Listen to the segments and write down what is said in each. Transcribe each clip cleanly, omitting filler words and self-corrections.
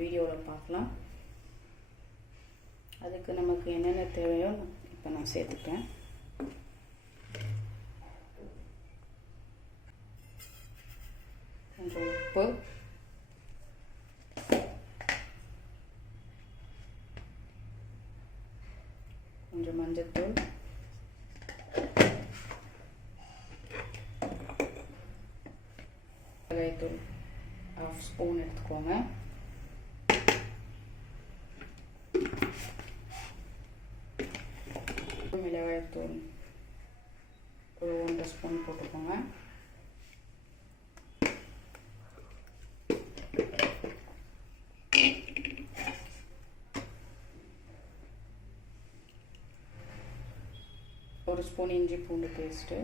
வீடியோவில் பார்க்கலாம். அதுக்கு நமக்கு என்னென்ன தேவையோ இப்போ நான் சேர்த்துப்பேன். கொஞ்சம் உப்பு, கொஞ்சம் மஞ்சள்தூள், மிளகாய்த்தூள் 1/2 ஸ்பூன் எடுத்துக்கோங்க. மிளகாய்த்தூள் ஒரு 1 ஸ்பூன் போட்டுக்கோங்க. ஒரு ஸ்பூன் இஞ்சி பூண்டு பேஸ்ட்டு,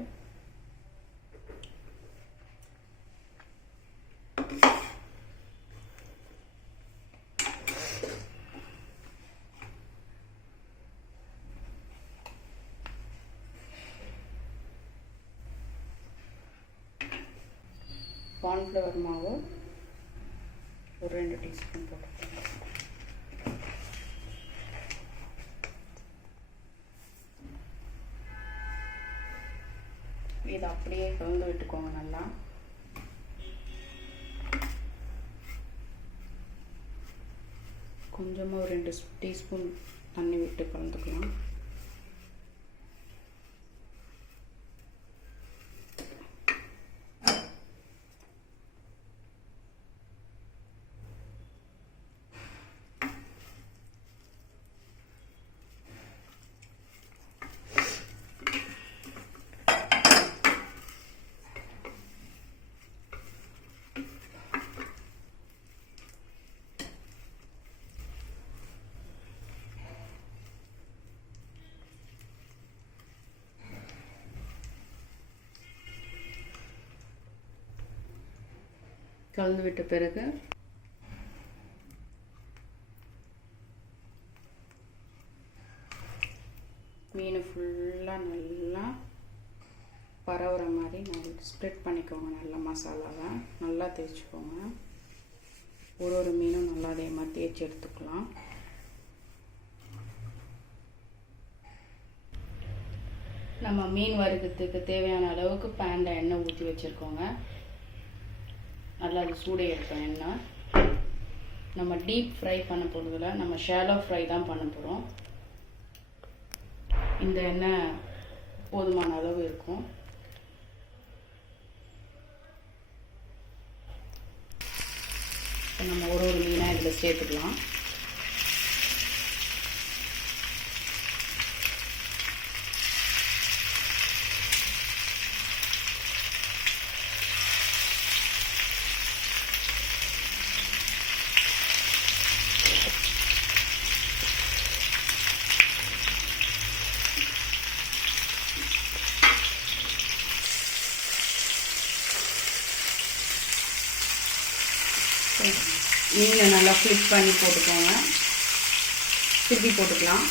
கார்ன்ஃப்ளவர் மாவு ஒரு 2 டீஸ்பூன் போட்டுக்கோங்க. இதை அப்படியே கலந்து விட்டுக்கோங்க. நல்லா கொஞ்சமாக ஒரு 2 டீஸ்பூன் தண்ணி விட்டு கலந்துக்கலாம். கலந்து விட்ட பிறகு மீன் ஃபுல்லாக நல்லா பரவுற மாதிரி நல்லா ஸ்ப்ரெட் பண்ணிக்கோங்க. நல்லா மசாலாவை நல்லா தேய்ச்சிக்கோங்க. ஒரு மீனும் நல்லா அதே மாதிரி தேய்ச்சி எடுத்துக்கலாம். நம்ம மீன் வறுக்கிறதுக்கு தேவையான அளவுக்கு பேனில் எண்ணெய் ஊற்றி வச்சுருக்கோங்க. நல்லா அது சூடே எடுத்தோம் எண்ணெய். நம்ம டீப் ஃப்ரை பண்ண போகிறதில்ல, நம்ம ஷாலோ ஃப்ரை தான் பண்ண போகிறோம். இந்த எண்ணெய் போதுமான அளவு இருக்கும். நம்ம ஒரு மீனாக இதில் சேர்த்துக்கலாம். மீனை நல்லா ஃப்ளிப் பண்ணி போட்டுக்கோங்க. திருப்பி போட்டுக்கலாம்.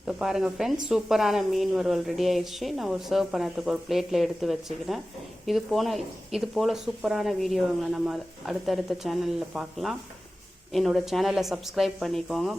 இப்போ பாருங்கள் ஃப்ரெண்ட்ஸ், சூப்பரான மீன் வறுவல் ரெடி ஆயிடுச்சு. நான் ஒரு சர்வ் பண்ணதுக்கு ஒரு பிளேட்டில் எடுத்து வச்சுக்கிறேன். இது போல் சூப்பரான வீடியோங்களை நம்ம அடுத்தடுத்த சேனலில் பார்க்கலாம். என்னோடய சேனலை சப்ஸ்கிரைப் பண்ணிக்கோங்க.